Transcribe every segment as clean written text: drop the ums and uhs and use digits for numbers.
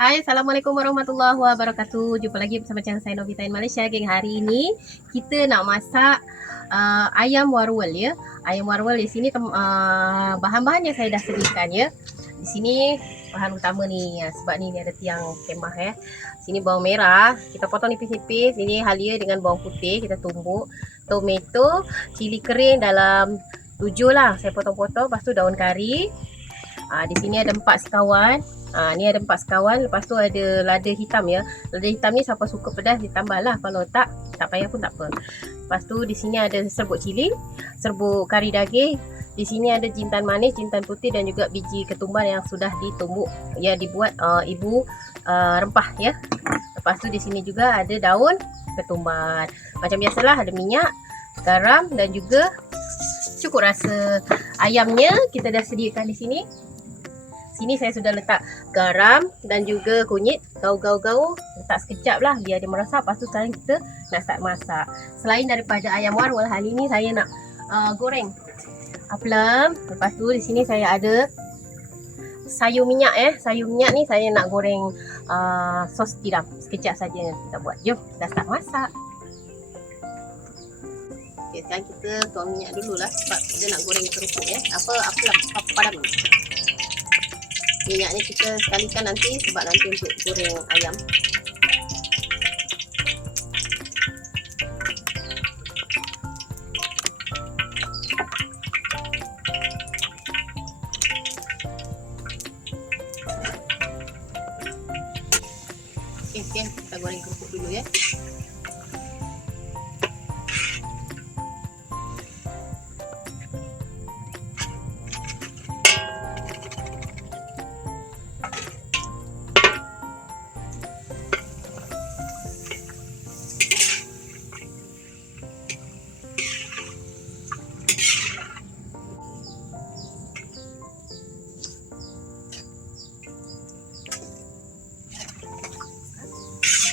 Hai, Assalamualaikum warahmatullahi wabarakatuh. Jumpa lagi bersama channel saya Novita in Malaysia, geng. Hari ini kita nak masak ayam warwal ya. Ayam warwal di sini bahan-bahan yang saya dah sediakan ya. Di sini bahan utama ni sebab ni ada tiang kemah ya. Sini bawang merah, kita potong nipis-nipis. Ini halia dengan bawang putih kita tumbuk. Tomato, cili kering dalam 7 lah. Saya potong-potong. Lepas tu daun kari. Di sini ada 4 sekawan. Ni ada 4 sekawan. Lepas tu ada lada hitam ya. Lada hitam ni siapa suka pedas ditambahlah. Kalau tak payah pun tak apa. Lepas tu di sini ada serbuk cili, serbuk kari daging. Di sini ada jintan manis, jintan putih dan juga biji ketumbar yang sudah ditumbuk ya, dibuat ibu rempah ya. Lepas tu di sini juga ada daun ketumbar. Macam biasalah ada minyak, garam dan juga cukup rasa. Ayamnya kita dah sediakan di sini. Sini saya sudah letak garam dan juga kunyit, gaul-gaul, letak sekejap lah biar dia meresap. Lepas tu sekarang kita nak start masak. Selain daripada ayam warwal, hari ni saya nak goreng aplam. Lepas tu di sini saya ada sayur minyak ya. Sayur minyak ni saya nak goreng sos tiram. Sekejap saja kita buat. Jom kita start masak. Okay, sekarang kita tuang minyak dululah sebab kita nak goreng kerupuk ya. Aplam padam. Minyak ni kita sekalikan nanti sebab nanti untuk goreng ayam. Okey, kita goreng kerupuk dulu ya.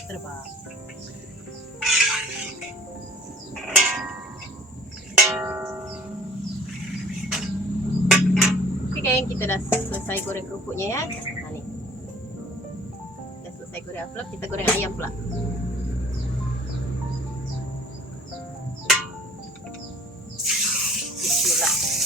Terbang. Okey geng, kita dah selesai goreng kerupuknya ya. Ni. Dah selesai goreng aplam, kita goreng ayam pula. Bismillah.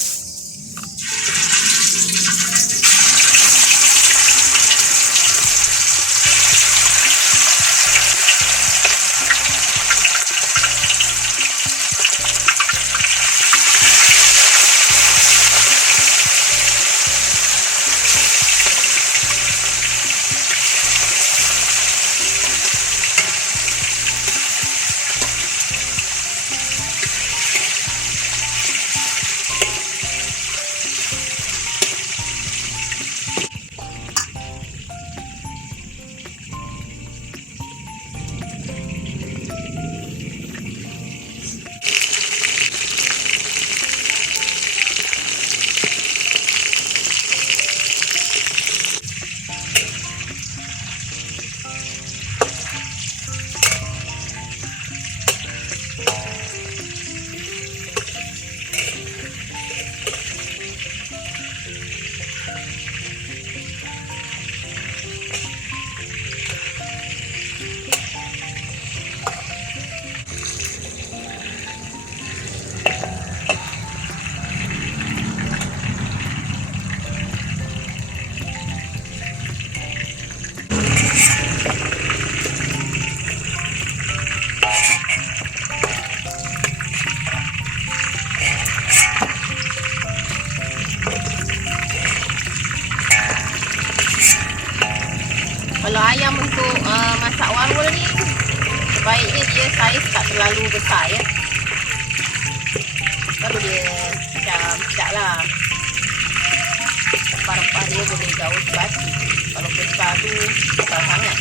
Kalau ayam untuk masak warwal ni sebaiknya dia saiz tak terlalu besar ya. Baru dia macam sedap lah. Rempah-rempah dia boleh gaul sebati. Kalau besar tu besar sangat.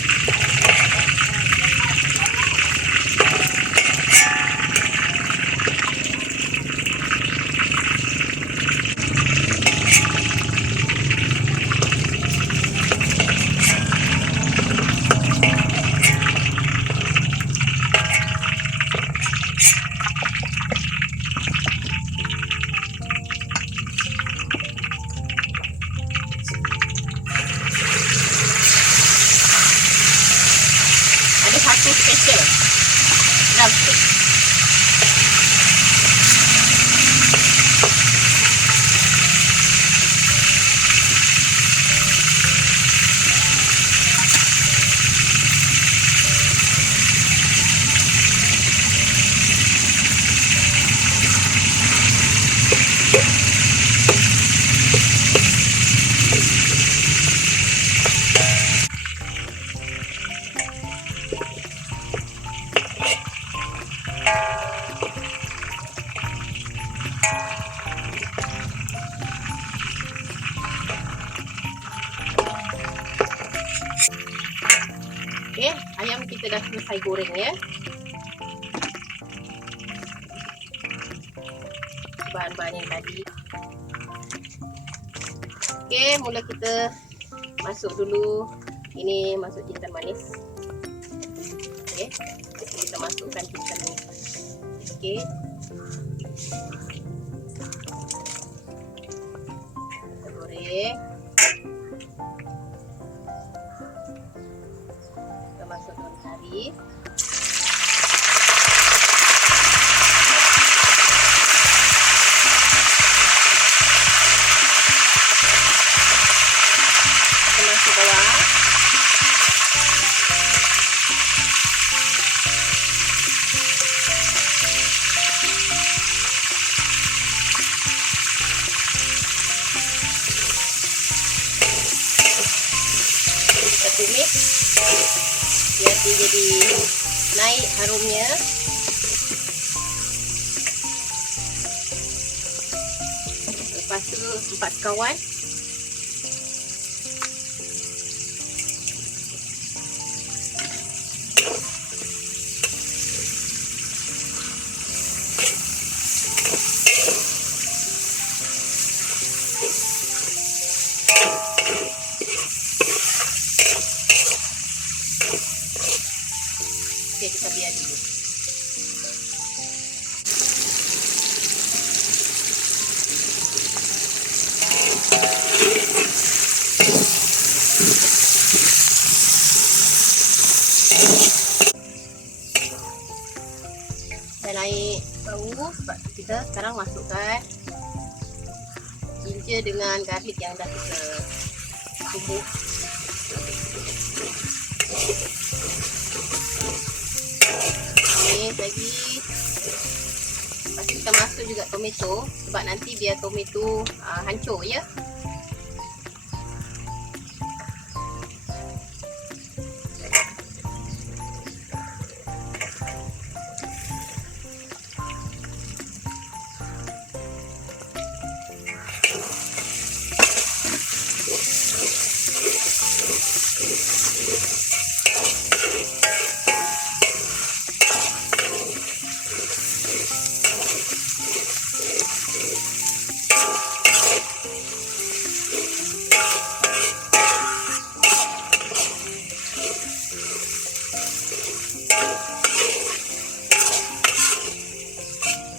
kita dah selesai goreng ya. Bahan-bahan yang tadi. Oke, mula kita masuk dulu. Ini masuk jintan manis. Oke, kita masukkan jintan ni. Oke. Kita goreng. Kita masuk daun kari. Tumis biar dia jadi naik harumnya. Lepas tu 4 sekawan. Oke, kita biar dulu. Dah naik bau, sebab kita sekarang masukkan ginger dengan garlic yang dah kita tumbuk. Lagi lepas tu kita masuk juga tomato, sebab nanti biar tomato hancur ya.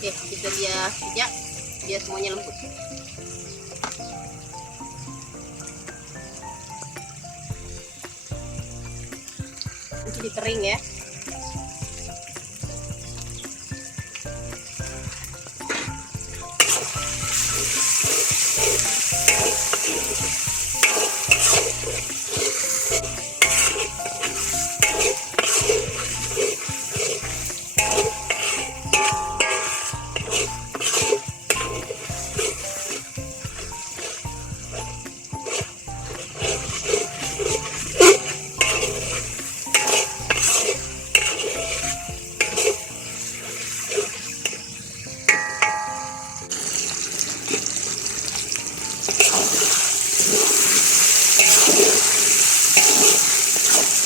Oke, kita biar sekejap biar semuanya lembut. Nanti dikering ya.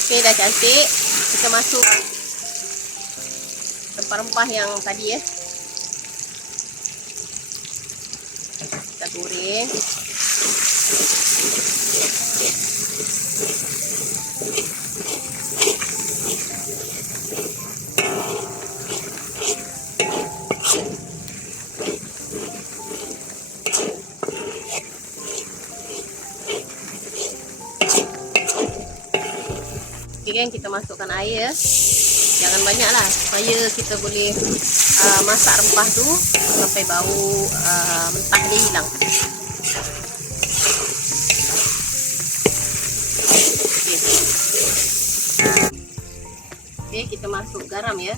Oke, dah cantik. Kita masuk rempah-rempah yang tadi ya. Kita goreng. Oke, kan kita masukkan air. Jangan banyak lah, supaya kita boleh masak rempah tu sampai bau mentah dia hilang. Oke, kita masuk garam ya.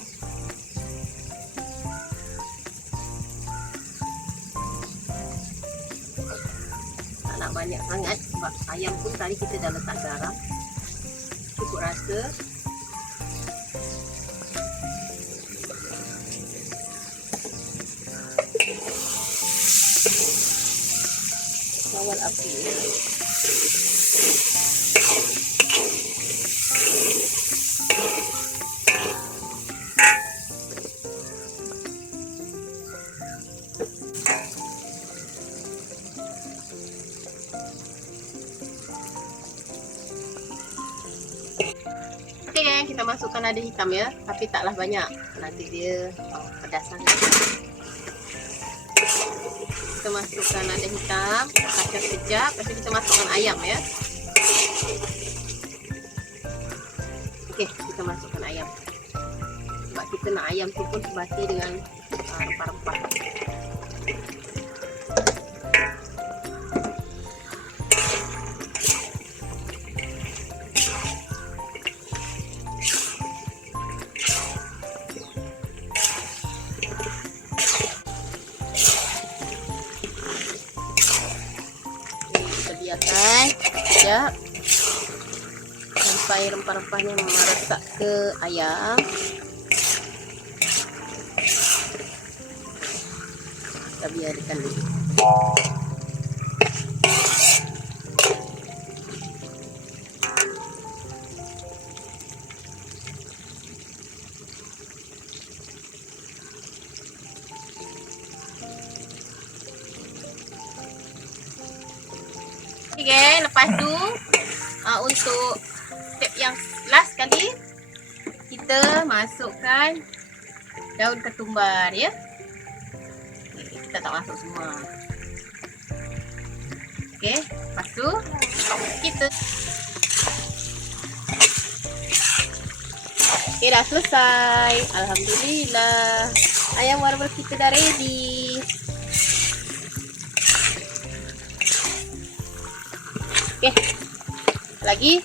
Tak nak banyak sangat sebab ayam pun tadi kita dah letak garam. Cukup rasa. Kawal api. masukkan lada hitam ya, tapi taklah banyak, nanti dia pedas sangat. Kita masukkan lada hitam, kacau sekejap, lepas tu kita masukkan ayam ya. Okey, kita masukkan ayam. Sebab kita nak ayam tu pun sebati dengan rempah-rempah. Biarkan sekejap sampai rempah-rempahnya meresap ke ayam. Kita biarkan dulu. Okay, lepas tu untuk step yang last kali, kita masukkan daun ketumbar ya. Kita tak masuk semua. Okay, lepas tu kita dah selesai. Alhamdulillah, ayam warwol kita dah ready. Okey, lagi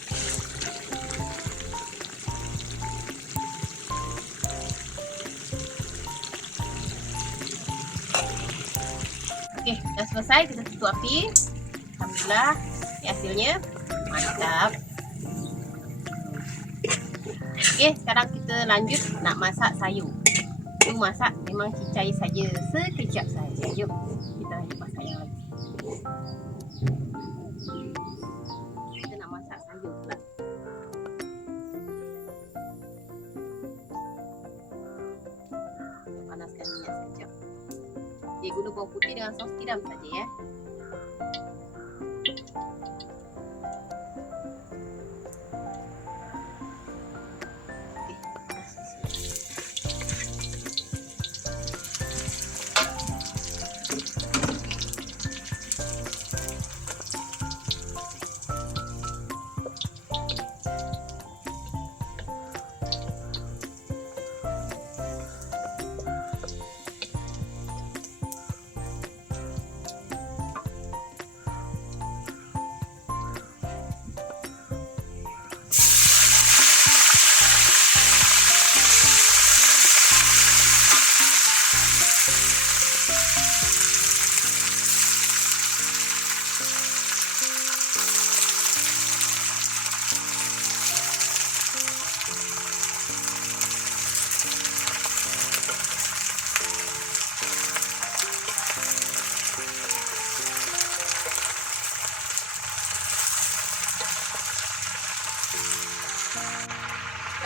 okey, dah selesai. Kita tutup api. Alhamdulillah, ini hasilnya mantap. Okey, sekarang kita lanjut nak masak sayur. Itu masak memang cicai saja, sekejap saja. Jom kita lanjut masak yang lagi. Panaskan minyak sekejap. Dia guna bawang putih dengan sos tiram saja ya.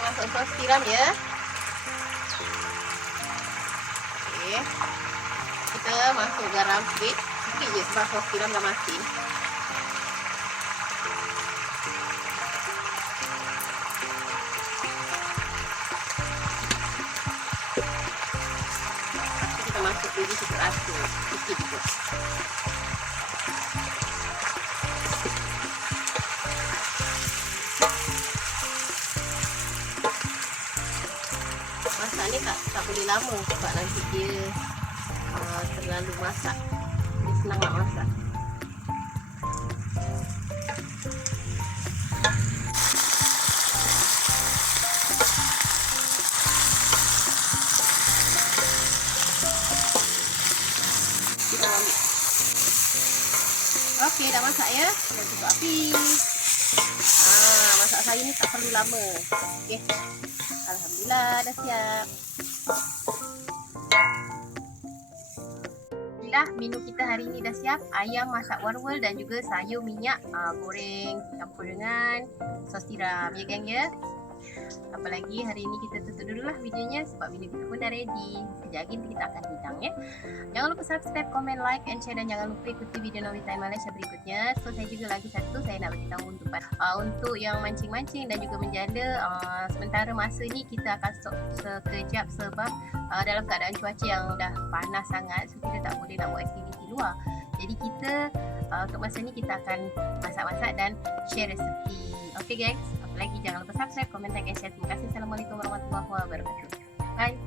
Masuk sos tiram ya. Okey. Kita masuk garam sikit. Sikit je sebab sos tiram dah masin. Kita masuk lagi sikit rasa. Sikit je. Masak ni tak boleh lama sebab nanti dia terlalu masak. Dia senang nak masak. Okey, dah masak ya. Kita tutup api. Masak sayur ni tak perlu lama. Okey. Alhamdulillah dah siap. Alhamdulillah, menu kita hari ini dah siap. Ayam masak warwol dan juga sayur minyak goreng campur dengan sos tiram ya geng ya. Apalagi hari ini kita tutup dulu lah videonya sebab video kita pun dah ready. Sekejap lagi kita akan hidang ya. Jangan lupa subscribe, komen, like and share, dan jangan lupa ikuti video Novita in Malaysia berikutnya. So saya juga lagi satu saya nak beritahu untuk yang mancing-mancing dan juga menjala, sementara masa ni kita akan stop sekejap sebab dalam keadaan cuaca yang dah panas sangat, so kita tak boleh nak buat aktiviti luar. Jadi kita untuk masa ni kita akan masak-masak dan share resepi. Okay guys, apa lagi, jangan lupa subscribe, komen, like and share. Terima kasih. Assalamualaikum warahmatullahi wabarakatuh. Bye.